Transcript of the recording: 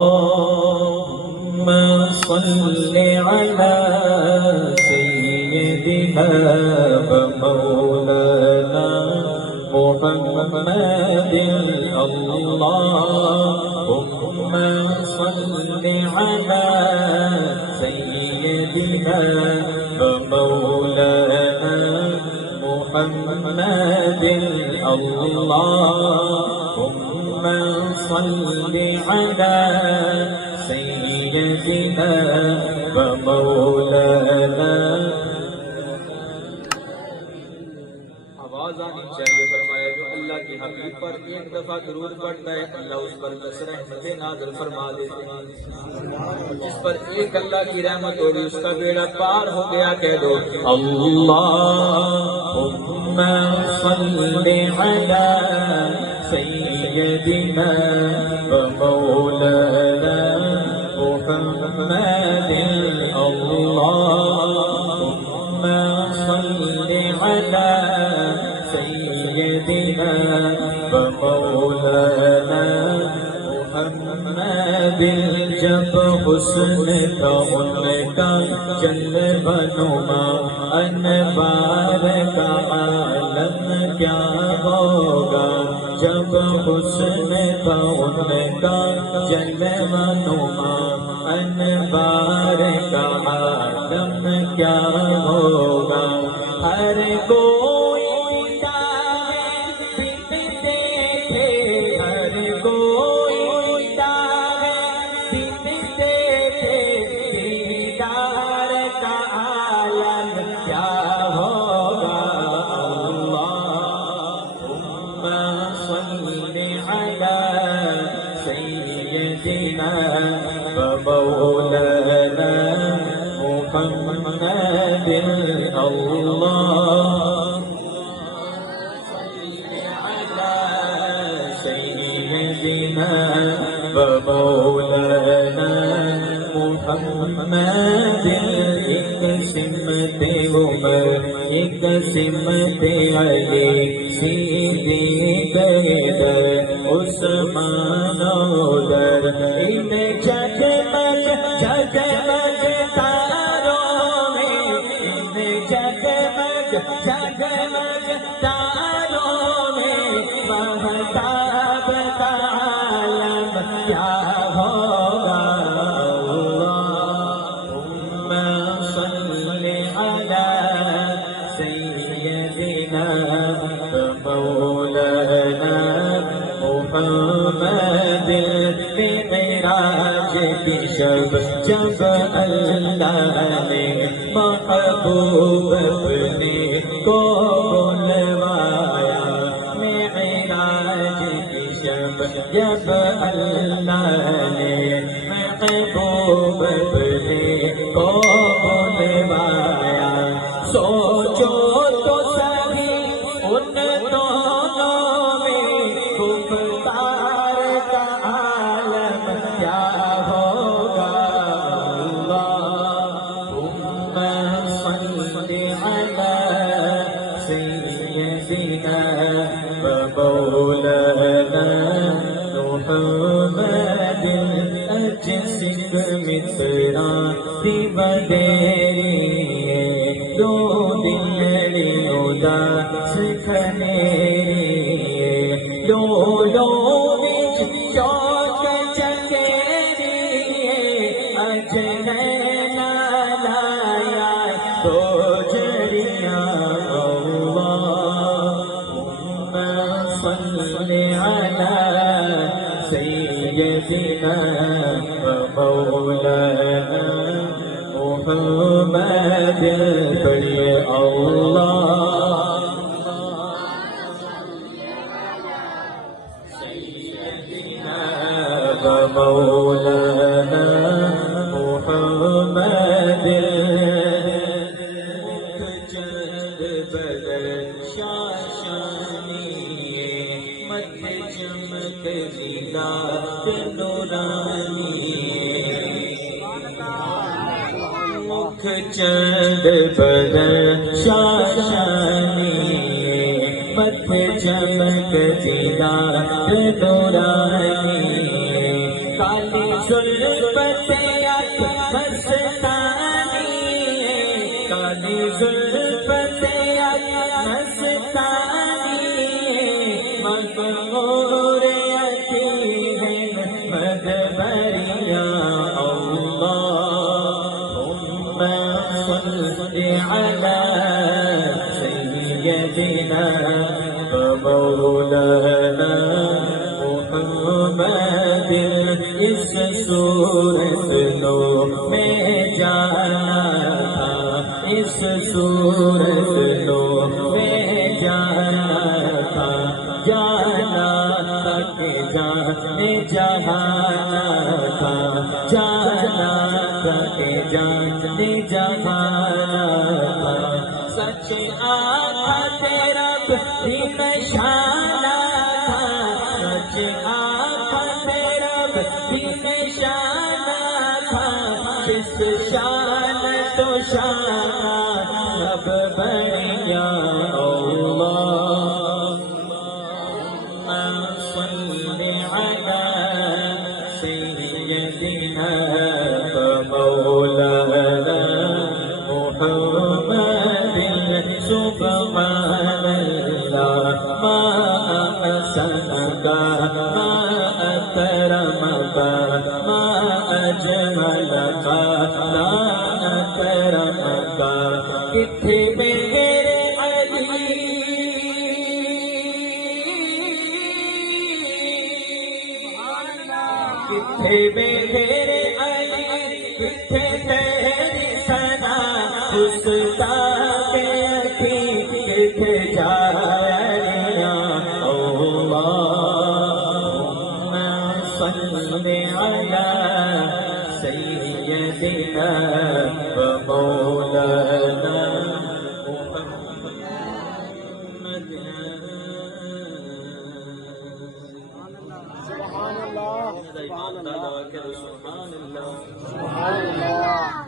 اللهم صل على سيدنا ومولانا محمد اللهم صل على سيدنا ومولانا محمد اللهم صل على سيدنا ومولانا. آواز آنی چاہیے. فرمایا جو اللہ کی حبیب پر ایک دفعہ درود پڑھتا ہے اللہ اس پر 10 رحمتیں نازل فرما دیتے ہیں. جس پر ایک اللہ کی رحمت ہوگی اس کا بیڑا پار ہو گیا. کہہ دو اللہم صل علی سیدنا ومولانا محمد اللہم صل علی سیدنا ومولانا محمد. جب حسن کا ان کا جلوہ نما انوار کا عالم کیا ہوگا. جب حسن کا ان کا جلوہ نما انوار کا عالم کیا ہوگا. ہر کوئی ومولانا محمد اللهم صل على سيدنا ومولانا محمد. ایک سمت عمر ایک سمت علی صدیق حیدر عثمان در ان جگمگ جگمگ تاروں میں ان جگمگ جگمگ تاروں میں مہتاب کا عالم کیا ہوگا. اللہم صل علی سیدنا مولانا محمد. معراج کی شب جب اللہ نے محبوب اپنے کو بلوایا. معراج کی شب جب اللہ نے محبوب اپنے کو بلوایا. سوچو تو سبھی ان دونوں میں گفتار کا عالم کیا ہوگا. اللہم صل علی سیدنا ومولانا محمد. اجسد مترا دی بدیری دو دلڑی اداس کھنیری لو لو وچ شوق چکیری اجنینا لایا دو جڑیاں. اللہم صل علی سیدنا ومولانا محمد. پڑھیے اللہ سیدنا ومولانا محمد. چند بدر شاشانی مت چمک زیدات نورانی. چند بدر شاشانی مت چمک زیدات نورانی. کالی زلفت مستانی کالی زلفت مستانی مغرور یتیم مدبریاں اللہم صل علی سیدنا مولانا محمد اس صورت نو میں جانا تھا اس صورت نو میں جانا تھا جانا تھا کہ جانے جہانا تھا جانا تھا کہ جانے جہانا تھا سچ آقا تیرا بھی نشانہ تھا سچ آقا تیرا بھی نشانہ تھا جس شان تو شان اب بڑھیا اللہم صل علی سیدنا مولانا محمد سبحان اللہ ما احسنک ما اکرمک ما اجملک لا اکرمک کتنے میرے علی کتنے میرے علی کتنے تیری ثنا گستاخ اکھی جاریاں اللہم صل علی سیدنا و مولانا محمد سبحان اللہ سبحان اللہ سبحان اللہ